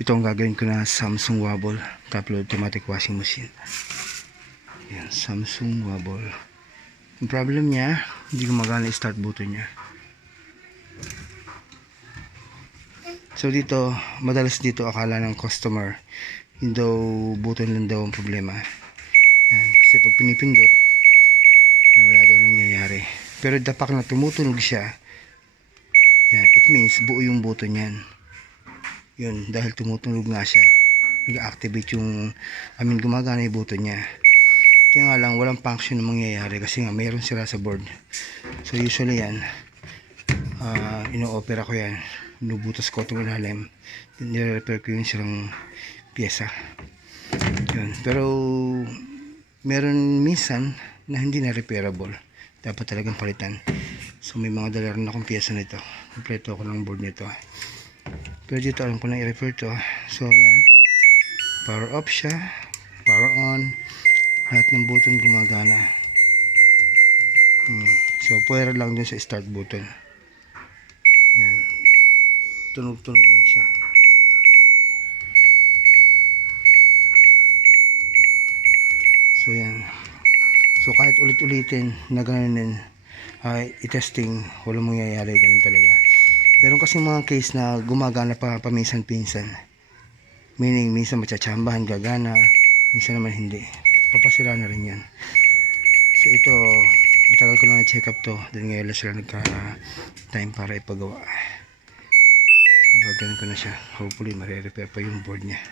Ito ang gagawin ko na Samsung Wobble top load automatic washing machine. Yan, Samsung Wobble. Ang problem niya, hindi gumagana yung start button niya. So dito, madalas dito akala ng customer yung daw button lang daw ang problema. Yan, kasi pag pinipindot wala daw nangyayari. Pero dapat na tumutunog siya, yan, it means buo yung button yan. Yun, dahil tumutunog nga siya, nag-activate yung, gumagana yung button niya. Kaya nga lang, walang function na mangyayari kasi nga mayroon sila sa board. So usually yan, ino-opera ko yan, nubutas ko itong ilalim, nire-repair ko yung silang pyesa. Yun. Pero meron minsan na hindi na repairable, dapat talagang palitan. So may mga dala rin akong pyesa nito, kompleto ako ng board nito. Pero dito alam ko na i-repair to. So yan, power off siya, power on, lahat ng button gumagana. So puwera lang dun sa start button. Yan, tunog-tunog lang siya. So yan, so kahit ulit-ulitin na gano'n ay i-testing, walang mangyayari, ganun talaga. Meron kasi mga case na gumagana pa paminsan-pinsan, meaning minsan matsatsambahan, gagana, minsan naman hindi, papasira na rin yan. So ito, matagal ko na check up to, dahil ngayon lang sila nagka time para ipagawa. So gagawin ko na siya, hopefully mare-repair pa yung board niya.